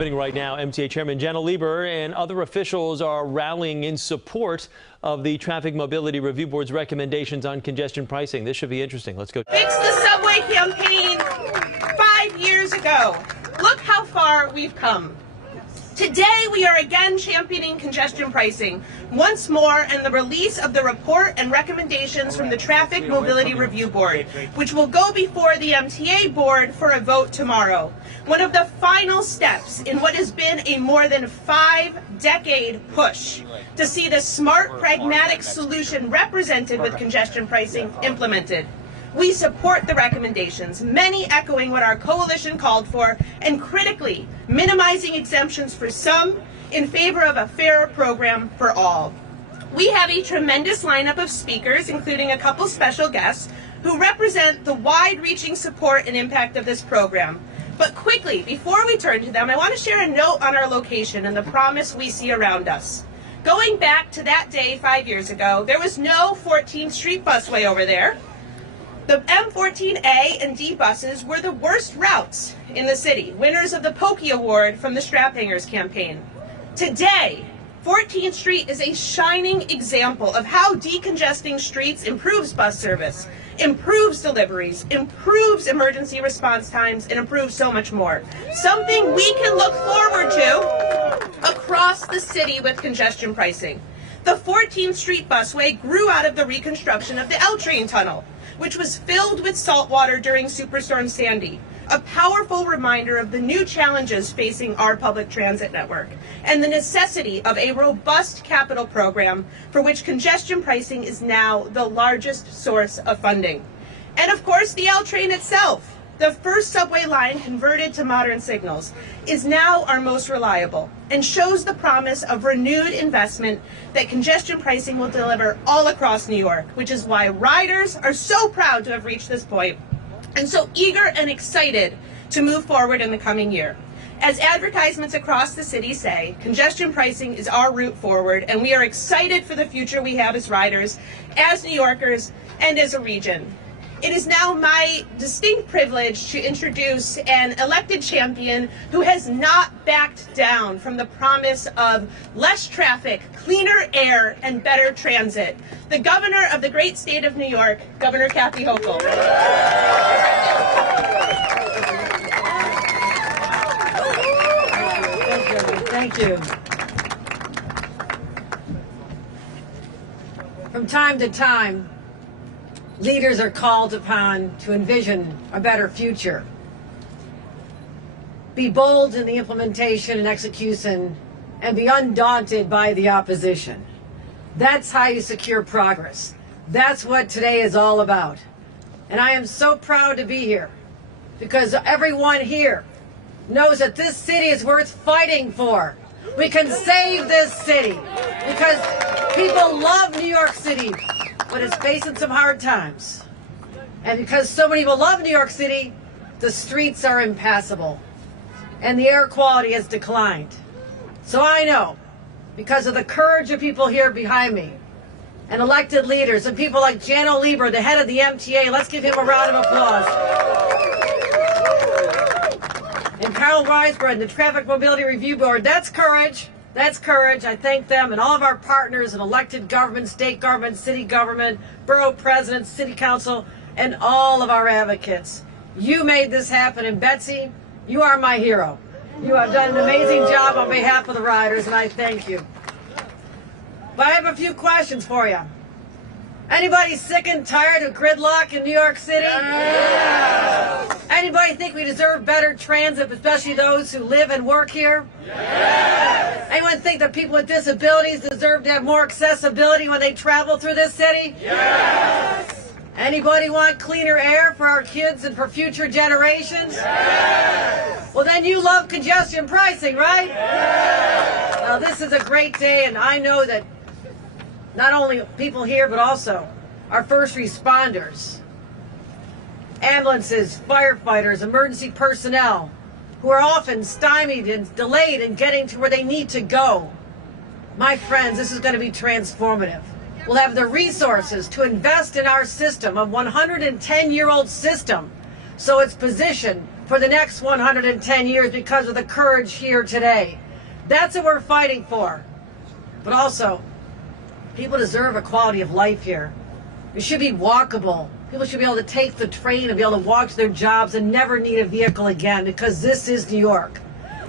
Right now, MTA Chairman Jenna Lieber and other officials are rallying in support of the Traffic Mobility Review Board's recommendations on congestion pricing. This should be interesting. Let's go. Fix the subway campaign 5 years ago. Look how far we've come. Today, we are again championing congestion pricing once more and the release of the report and recommendations from the Traffic Mobility Review Board, which will go before the MTA board for a vote tomorrow. One of the final steps in what has been a more than 5-decade push to see the smart, pragmatic solution represented with congestion pricing implemented. We support the recommendations, many echoing what our coalition called for, and critically minimizing exemptions for some in favor of a fairer program for all. We have a tremendous lineup of speakers, including a couple special guests, who represent the wide-reaching support and impact of this program. But quickly, before we turn to them, I want to share a note on our location and the promise we see around us. Going back to that day 5 years ago, there was no 14th Street busway over there. The M14A and D buses were the worst routes in the city, winners of the Pokey Award from the Strap Hangers campaign. Today, 14th Street is a shining example of how decongesting streets improves bus service, improves deliveries, improves emergency response times, and improves so much more. Something we can look forward to across the city with congestion pricing. The 14th Street busway grew out of the reconstruction of the L train tunnel, which was filled with salt water during Superstorm Sandy, a powerful reminder of the new challenges facing our public transit network and the necessity of a robust capital program for which congestion pricing is now the largest source of funding. And of course, the L train itself, the first subway line converted to modern signals, is now our most reliable and shows the promise of renewed investment that congestion pricing will deliver all across New York, which is why riders are so proud to have reached this point and so eager and excited to move forward in the coming year. As advertisements across the city say, congestion pricing is our route forward, and we are excited for the future we have as riders, as New Yorkers, and as a region. It is now my distinct privilege to introduce an elected champion who has not backed down from the promise of less traffic, cleaner air, and better transit. The governor of the great state of New York, Governor Kathy Hochul. Thank you. From time to time, leaders are called upon to envision a better future. Be bold in the implementation and execution, and be undaunted by the opposition. That's how you secure progress. That's what today is all about. And I am so proud to be here, because everyone here knows that this city is worth fighting for. We can save this city, because people love New York City, but it's facing some hard times. And because so many people love New York City, the streets are impassable and the air quality has declined. So I know, because of the courage of people here behind me and elected leaders and people like Jenna Lieber, the head of the MTA, let's give him a round of applause. And Carl Weisbrod and the Traffic Mobility Review Board, that's courage. That's courage. I thank them and all of our partners in elected government, state government, city government, borough presidents, city council, and all of our advocates. You made this happen, and Betsy, you are my hero. You have done an amazing job on behalf of the riders, and I thank you. But I have a few questions for you. Anybody sick and tired of gridlock in New York City? Yes. Anybody think we deserve better transit, especially those who live and work here? Yes. Anyone think that people with disabilities deserve to have more accessibility when they travel through this city? Yes. Anybody want cleaner air for our kids and for future generations? Yes. Well, then you love congestion pricing, right? Yes. Now, this is a great day, and I know that not only people here, but also our first responders, ambulances, firefighters, emergency personnel, who are often stymied and delayed in getting to where they need to go. My friends, this is going to be transformative. We'll have the resources to invest in our system, a 110-year-old system, so it's positioned for the next 110 years because of the courage here today. That's what we're fighting for. But also, people deserve a quality of life here. It should be walkable. People should be able to take the train and be able to walk to their jobs and never need a vehicle again, because this is New York.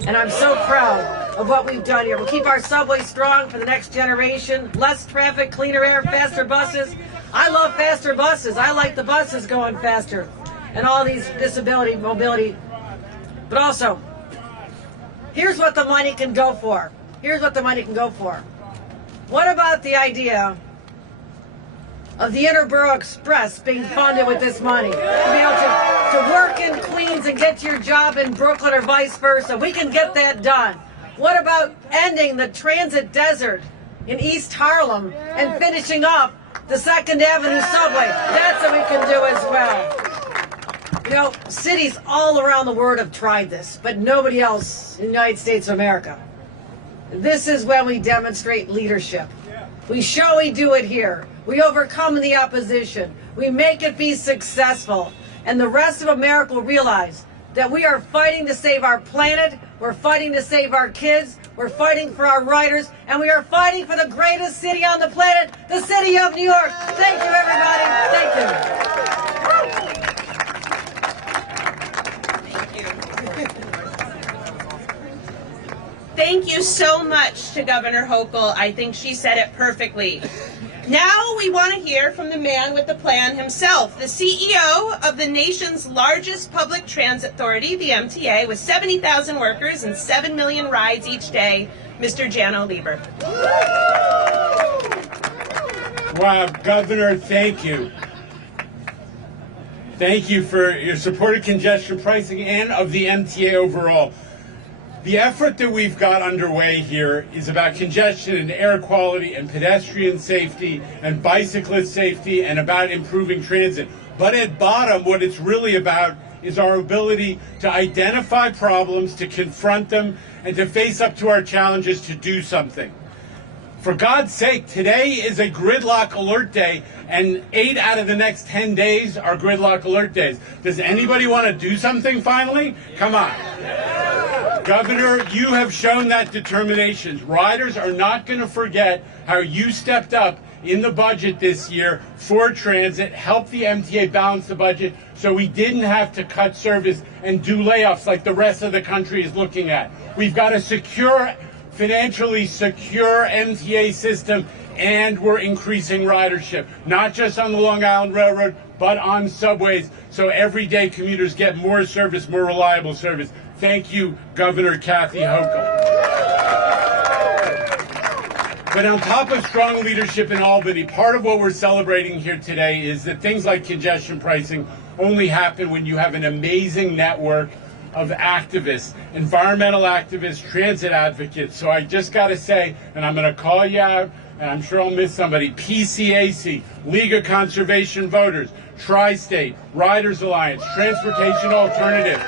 And I'm so proud of what we've done here. We'll keep our subway strong for the next generation. Less traffic, cleaner air, faster buses. I love faster buses. I like the buses going faster. And all these disability, mobility. But also, here's what the money can go for. Here's what the money can go for. What about the idea of the Interborough Express being funded with this money? To be able to work in Queens and get to your job in Brooklyn or vice versa. We can get that done. What about ending the transit desert in East Harlem and finishing up the 2nd Avenue subway? That's what we can do as well. You know, cities all around the world have tried this, but nobody else in the United States of America. This is when we demonstrate leadership. We show we do it here. We overcome the opposition. We make it be successful. And the rest of America will realize that we are fighting to save our planet. We're fighting to save our kids. We're fighting for our riders. And we are fighting for the greatest city on the planet, the city of New York. Thank you, everybody. Thank you. Thank you so much to Governor Hochul. I think she said it perfectly. Now we want to hear from the man with the plan himself, the CEO of the nation's largest public transit authority, the MTA, with 70,000 workers and 7 million rides each day, Mr. Janno Lieber. Wow, Governor, thank you. Thank you for your support of congestion pricing and of the MTA overall. The effort that we've got underway here is about congestion and air quality and pedestrian safety and bicyclist safety and about improving transit. But at bottom, what it's really about is our ability to identify problems, to confront them, and to face up to our challenges to do something. For God's sake, today is a gridlock alert day, and 8 out of the next 10 days are gridlock alert days. Does anybody want to do something finally? Come on. Governor, you have shown that determination. Riders are not going to forget how you stepped up in the budget this year for transit, helped the MTA balance the budget so we didn't have to cut service and do layoffs like the rest of the country is looking at. We've got a secure, financially secure MTA system, and we're increasing ridership, not just on the Long Island Railroad, but on subways, so everyday commuters get more service, more reliable service. Thank you, Governor Kathy Hochul. But on top of strong leadership in Albany, part of what we're celebrating here today is that things like congestion pricing only happen when you have an amazing network of activists, environmental activists, transit advocates. So I just got to say, and I'm going to call you out, and I'm sure I'll miss somebody, PCAC, League of Conservation Voters, Tri-State, Riders Alliance, Transportation Alternative.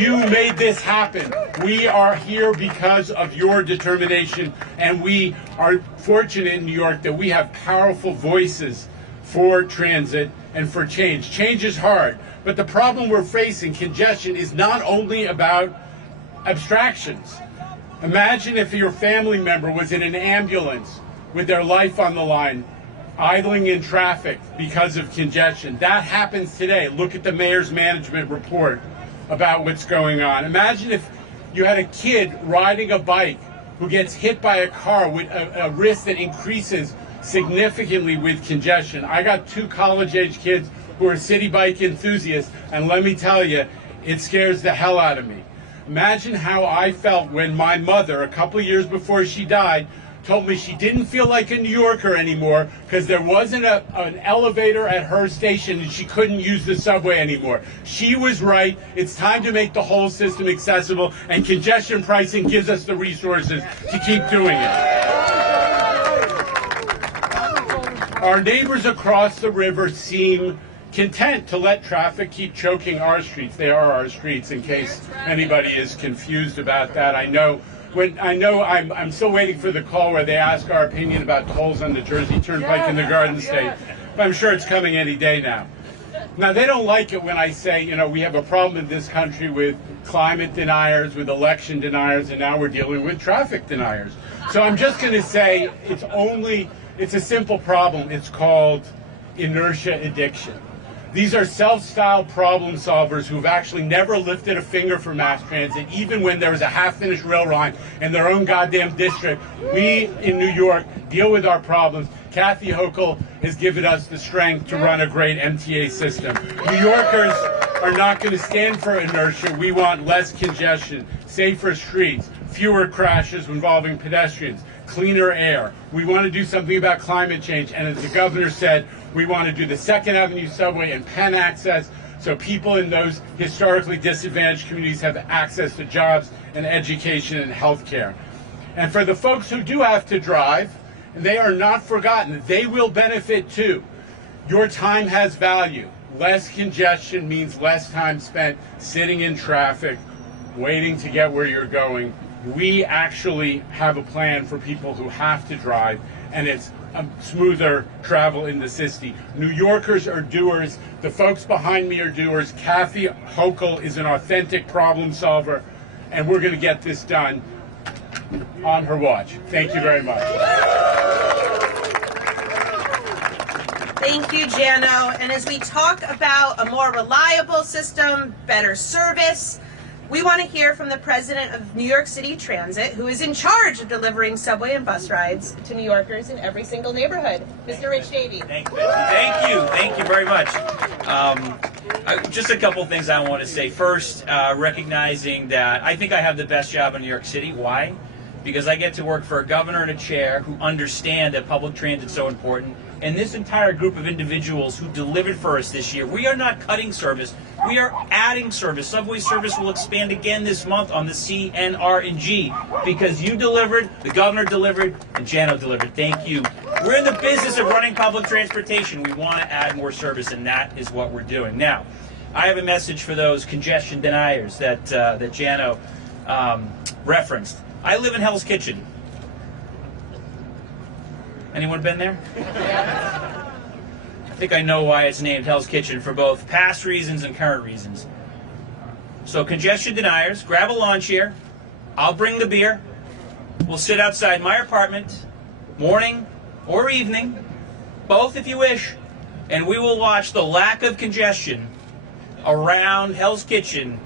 You made this happen. We are here because of your determination, and we are fortunate in New York that we have powerful voices for transit and for change. Change is hard, but the problem we're facing, congestion, is not only about abstractions. Imagine if your family member was in an ambulance with their life on the line, idling in traffic because of congestion. That happens today. Look at the mayor's management report about what's going on. Imagine if you had a kid riding a bike who gets hit by a car with a risk that increases significantly with congestion. I got 2 college-age kids who are city bike enthusiasts, and let me tell you, it scares the hell out of me. Imagine how I felt when my mother, a couple of years before she died, told me she didn't feel like a New Yorker anymore because there wasn't an elevator at her station and she couldn't use the subway anymore. She was right. It's time to make the whole system accessible, and congestion pricing gives us the resources to keep doing it. Our neighbors across the river seem content to let traffic keep choking our streets. They are our streets, in case anybody is confused about that. I'm still waiting for the call where they ask our opinion about tolls on the Jersey Turnpike in the Garden State, but I'm sure it's coming any day now. Now, they don't like it when I say, you know, we have a problem in this country with climate deniers, with election deniers, and now we're dealing with traffic deniers. So I'm just going to say it's a simple problem. It's called inertia addiction. These are self-styled problem solvers who've actually never lifted a finger for mass transit, even when there was a half-finished rail line in their own goddamn district. We in New York deal with our problems. Kathy Hochul has given us the strength to run a great MTA system. New Yorkers are not going to stand for inertia. We want less congestion, safer streets, fewer crashes involving pedestrians, cleaner air. We want to do something about climate change. And as the governor said, we want to do the 2nd Avenue subway and Penn access so people in those historically disadvantaged communities have access to jobs and education and health care. And for the folks who do have to drive, they are not forgotten. They will benefit too. Your time has value. Less congestion means less time spent sitting in traffic, waiting to get where you're going. We actually have a plan for people who have to drive, and it's a smoother travel in the city. New Yorkers are doers. The folks behind me are doers. Kathy Hochul is an authentic problem solver, and we're going to get this done on her watch. Thank you very much. Thank you, Jano. And as we talk about a more reliable system, better service, we want to hear from the president of New York City Transit, who is in charge of delivering subway and bus rides to New Yorkers in every single neighborhood, Mr. Rich Davey. Thank you. Thank you very much. Just a couple things I want to say. First, recognizing that I think I have the best job in New York City. Why? Because I get to work for a governor and a chair who understand that public transit is so important. And this entire group of individuals who delivered for us this year, we are not cutting service, we are adding service. Subway service will expand again this month on the C, N, R, and G because you delivered, the governor delivered, and Jano delivered. Thank you. We're in the business of running public transportation. We want to add more service, and that is what we're doing. Now, I have a message for those congestion deniers that Jano referenced. I live in Hell's Kitchen. Anyone been there? I think I know why it's named Hell's Kitchen for both past reasons and current reasons. So congestion deniers, grab a lawn chair. I'll bring the beer. We'll sit outside my apartment, morning or evening, both if you wish, and we will watch the lack of congestion around Hell's Kitchen.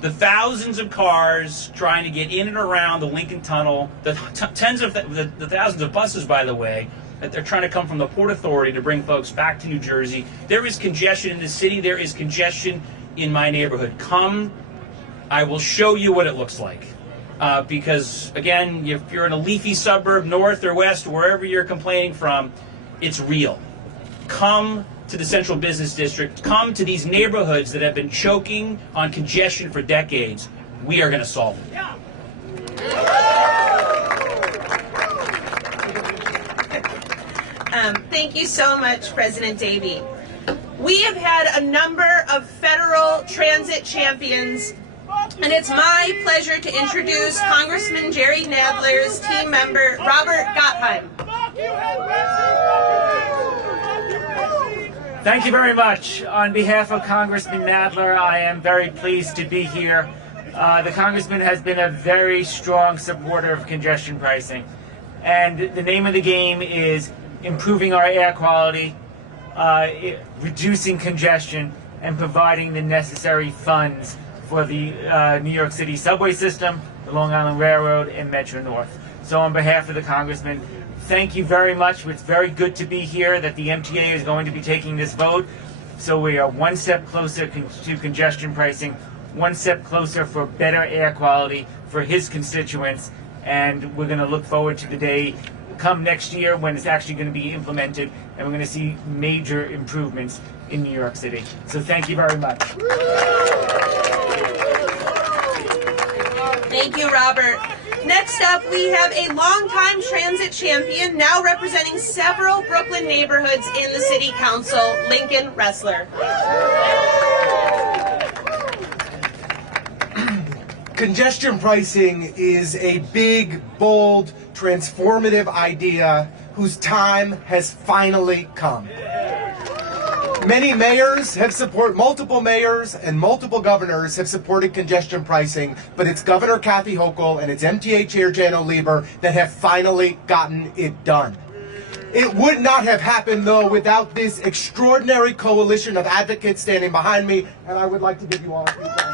The thousands of cars trying to get in and around the Lincoln Tunnel, the thousands of buses, by the way, that they're trying to come from the Port Authority to bring folks back to New Jersey. There is congestion in the city. There is congestion in my neighborhood. Come, I will show you what it looks like. Because, again, if you're in a leafy suburb, north or west, wherever you're complaining from, it's real. Come to the Central Business District. Come to these neighborhoods that have been choking on congestion for decades. We are going to solve it. Yeah. Thank you so much, President Davey. We have had a number of federal transit champions, and it's my pleasure to introduce Congressman Jerry Nadler's team member, Robert Gottheim. Thank you very much. On behalf of Congressman Nadler, I am very pleased to be here. The Congressman has been a very strong supporter of congestion pricing. And the name of the game is improving our air quality, reducing congestion, and providing the necessary funds for the New York City subway system, the Long Island Railroad, and Metro North. So on behalf of the Congressman, thank you very much. It's very good to be here that the MTA is going to be taking this vote. So we are one step closer to congestion pricing, one step closer for better air quality for his constituents. And we're going to look forward to the day come next year when it's actually going to be implemented and we're going to see major improvements in New York City. So thank you very much. Thank you, Robert. Next up, we have a longtime transit champion, now representing several Brooklyn neighborhoods in the City Council, Lincoln Ressler. Congestion pricing is a big, bold, transformative idea whose time has finally come. Many mayors have multiple mayors and multiple governors have supported congestion pricing, but it's Governor Kathy Hochul and it's MTA Chair Janno Lieber that have finally gotten it done. It would not have happened, though, without this extraordinary coalition of advocates standing behind me, and I would like to give you all a few thanks.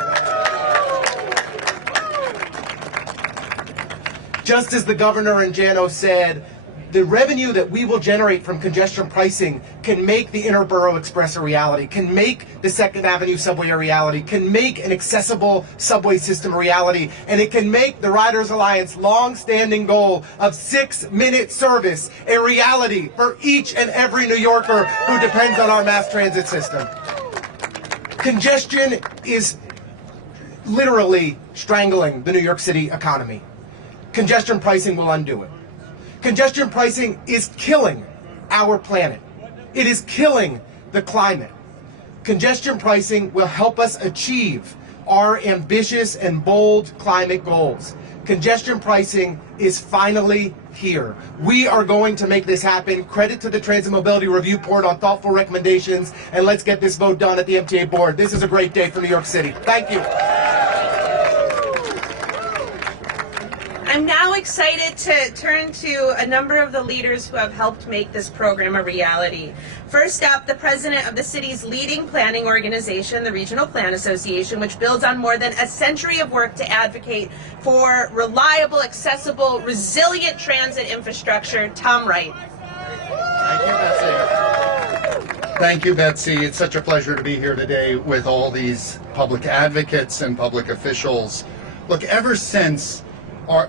Just as the governor and Janno said, the revenue that we will generate from congestion pricing can make the Interborough Express a reality, can make the 2nd Avenue subway a reality, can make an accessible subway system a reality, and it can make the Riders Alliance long-standing goal of 6-minute service a reality for each and every New Yorker who depends on our mass transit system. Congestion is literally strangling the New York City economy. Congestion pricing will undo it. Congestion pricing is killing our planet. It is killing the climate. Congestion pricing will help us achieve our ambitious and bold climate goals. Congestion pricing is finally here. We are going to make this happen. Credit to the Transit Mobility Review Board on thoughtful recommendations, and let's get this vote done at the MTA board. This is a great day for New York City. Thank you. I'm now excited to turn to a number of the leaders who have helped make this program a reality. First up, the president of the city's leading planning organization, the Regional Plan Association, which builds on more than a century of work to advocate for reliable, accessible, resilient transit infrastructure, Tom Wright. Thank you, Betsy. Thank you, Betsy. It's such a pleasure to be here today with all these public advocates and public officials. Look, ever since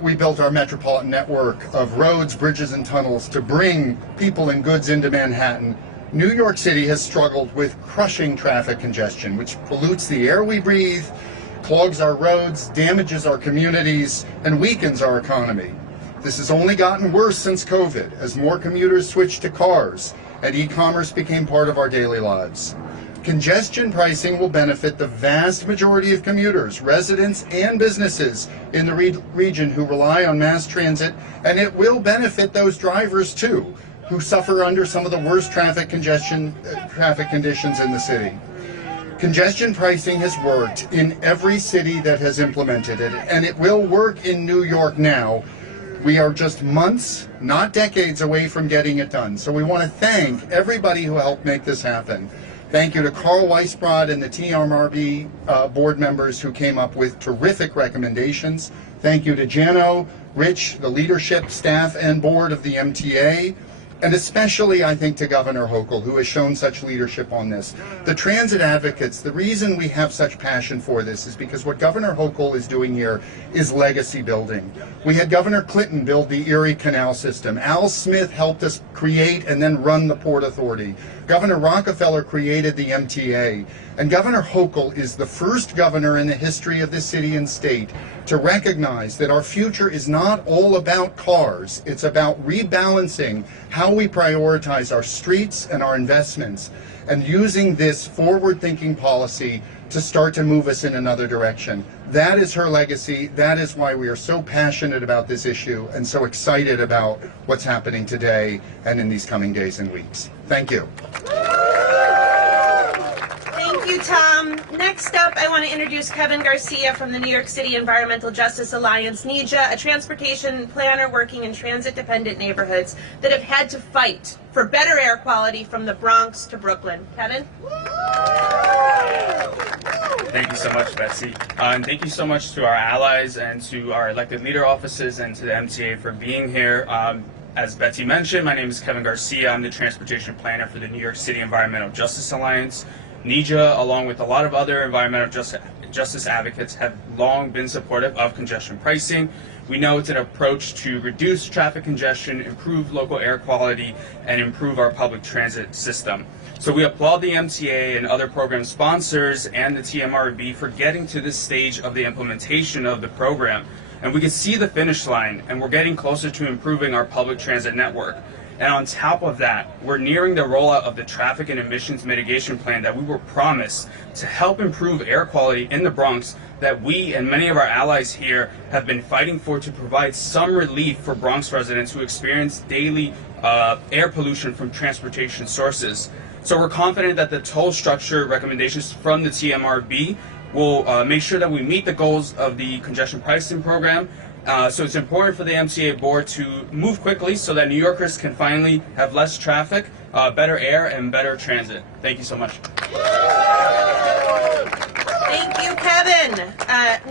we built our metropolitan network of roads, bridges, and tunnels to bring people and goods into Manhattan, New York City has struggled with crushing traffic congestion, which pollutes the air we breathe, clogs our roads, damages our communities, and weakens our economy. This has only gotten worse since COVID, as more commuters switched to cars and e-commerce became part of our daily lives. Congestion pricing will benefit the vast majority of commuters, residents, and businesses in the region who rely on mass transit, and it will benefit those drivers too, who suffer under some of the worst traffic conditions in the city. Congestion pricing has worked in every city that has implemented it, and it will work in New York now. We are just months, not decades, away from getting it done. So we want to thank everybody who helped make this happen. Thank you to Carl Weisbrod and the TMRB board members who came up with terrific recommendations. Thank you to Janno, Rich, the leadership, staff, and board of the MTA. And especially, I think, to Governor Hochul, who has shown such leadership on this. The transit advocates, the reason we have such passion for this is because what Governor Hochul is doing here is legacy building. We had Governor Clinton build the Erie Canal system. Al Smith helped us create and then run the Port Authority. Governor Rockefeller created the MTA. And Governor Hochul is the first governor in the history of this city and state to recognize that our future is not all about cars. It's about rebalancing how we prioritize our streets and our investments and using this forward-thinking policy to start to move us in another direction. That is her legacy. That is why we are so passionate about this issue and so excited about what's happening today and in these coming days and weeks. Thank you. Thank you, Tom. Next up, I want to introduce Kevin Garcia from the New York City Environmental Justice Alliance, NEJA, a transportation planner working in transit-dependent neighborhoods that have had to fight for better air quality from the Bronx to Brooklyn. Kevin? Thank you so much, Betsy. And thank you so much to our allies and to our elected leader offices and to the MTA for being here. As Betsy mentioned, my name is Kevin Garcia. I'm the transportation planner for the New York City Environmental Justice Alliance. NEJA, along with a lot of other environmental justice advocates, have long been supportive of congestion pricing. We know it's an approach to reduce traffic congestion, improve local air quality, and improve our public transit system. So we applaud the MTA and other program sponsors and the TMRB for getting to this stage of the implementation of the program. And we can see the finish line, and we're getting closer to improving our public transit network. And on top of that, we're nearing the rollout of the traffic and emissions mitigation plan that we were promised to help improve air quality in the Bronx that we and many of our allies here have been fighting for, to provide some relief for Bronx residents who experience daily air pollution from transportation sources. So we're confident that the toll structure recommendations from the TMRB will make sure that we meet the goals of the congestion pricing program. So it's important for the MTA board to move quickly so that New Yorkers can finally have less traffic, better air, and better transit. Thank you so much. Thank you, Kevin.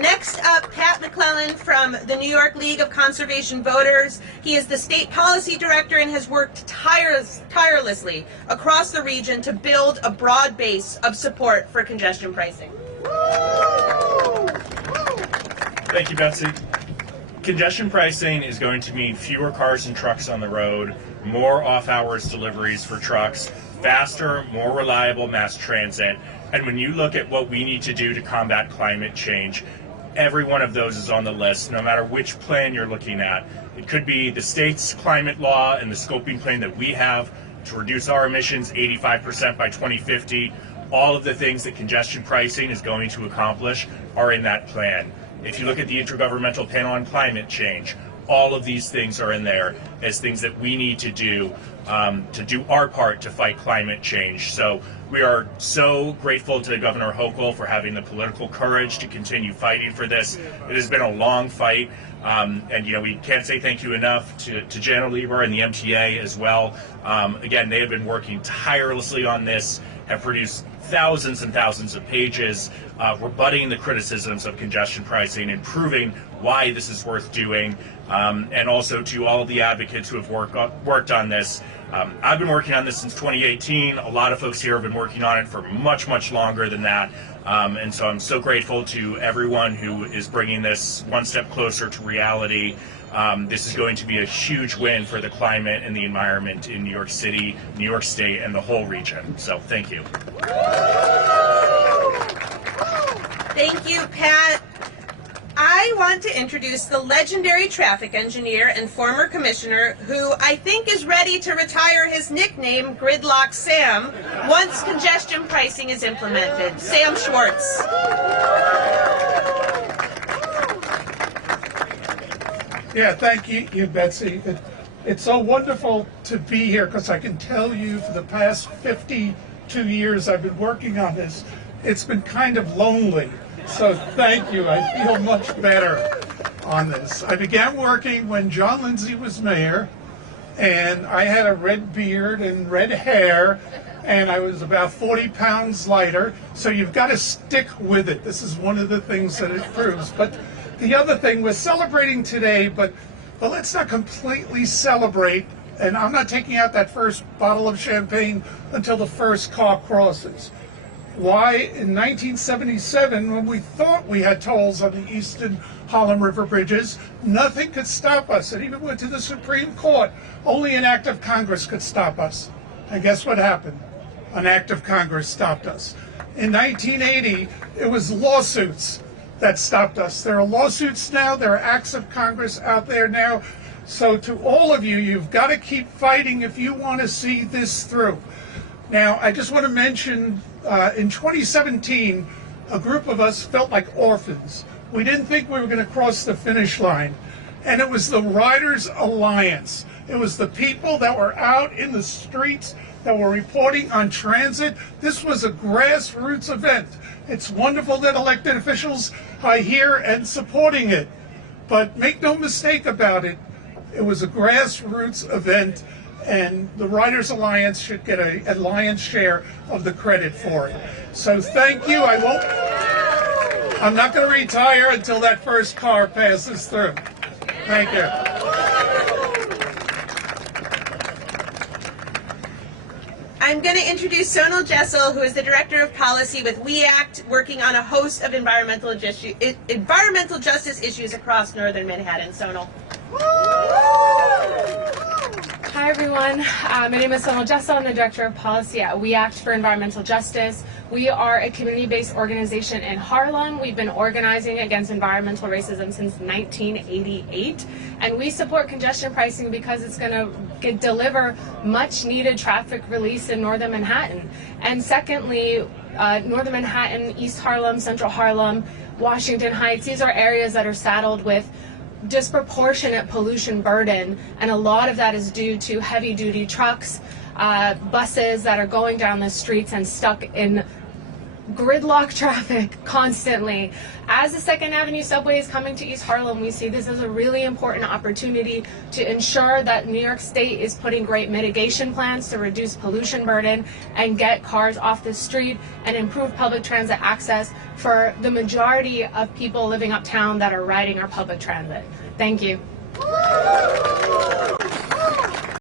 Next up, Pat McClellan from the New York League of Conservation Voters. He is the state policy director and has worked tirelessly across the region to build a broad base of support for congestion pricing. Thank you, Betsy. Congestion pricing is going to mean fewer cars and trucks on the road, more off-hours deliveries for trucks, faster, more reliable mass transit. And when you look at what we need to do to combat climate change, every one of those is on the list, no matter which plan you're looking at. It could be the state's climate law and the scoping plan that we have to reduce our emissions 85% by 2050. All of the things that congestion pricing is going to accomplish are in that plan. If you look at the Intergovernmental Panel on Climate Change, all of these things are in there as things that we need to do our part to fight climate change. So we are so grateful to Governor Hochul for having the political courage to continue fighting for this. It has been a long fight, and we can't say thank you enough to Janet Lieber and the MTA as well. Again, they have been working tirelessly on this, have produced thousands and thousands of pages rebutting the criticisms of congestion pricing and proving why this is worth doing, and also to all of the advocates who have worked on this. I've been working on this since 2018. A lot of folks here have been working on it for much, much longer than that. And so I'm so grateful to everyone who is bringing this one step closer to reality. This is going to be a huge win for the climate and the environment in New York City, New York State, and the whole region. So thank you. Thank you, Pat. I want to introduce the legendary traffic engineer and former commissioner who I think is ready to retire his nickname, Gridlock Sam, once congestion pricing is implemented. Sam Schwartz. Yeah, thank you, Betsy. It's so wonderful to be here because I can tell you for the past 52 years I've been working on this, it's been kind of lonely. So thank you. I feel much better on this. I began working when John Lindsay was mayor, and I had a red beard and red hair, and I was about 40 pounds lighter. So you've got to stick with it. This is one of the things that it proves. But the other thing, we're celebrating today, but let's not completely celebrate. And I'm not taking out that first bottle of champagne until the first car crosses. Why, in 1977, when we thought we had tolls on the Eastern Harlem River bridges, nothing could stop us. It even went to the Supreme Court. Only an act of Congress could stop us. And guess what happened? An act of Congress stopped us. In 1980, it was lawsuits that stopped us. There are lawsuits now. There are acts of Congress out there now. So to all of you, you've got to keep fighting if you want to see this through. Now, I just want to mention, in 2017, a group of us felt like orphans. We didn't think we were going to cross the finish line. And it was the Riders Alliance. It was the people that were out in the streets that were reporting on transit. This was a grassroots event. It's wonderful that elected officials are here and supporting it. But make no mistake about it, it was a grassroots event, and the Riders Alliance should get a lion's share of the credit for it. So thank you. I'm not going to retire until that first car passes through. Thank you. I'm going to introduce Sonal Jessel, who is the Director of Policy with We Act, working on a host of environmental justice issues across northern Manhattan. Sonal. Hi everyone, my name is Sonal Jessel. I'm the Director of Policy at We Act for Environmental Justice. We are a community-based organization in Harlem. We've been organizing against environmental racism since 1988, and we support congestion pricing because it's going to deliver much-needed traffic release in northern Manhattan. And secondly, northern Manhattan, East Harlem, Central Harlem, Washington Heights, these are areas that are saddled with disproportionate pollution burden, and a lot of that is due to heavy-duty trucks buses that are going down the streets and stuck in gridlock traffic constantly. As the 2nd Avenue subway is coming to East Harlem, we see this as a really important opportunity to ensure that New York State is putting great mitigation plans to reduce pollution burden and get cars off the street and improve public transit access for the majority of people living uptown that are riding our public transit. Thank you.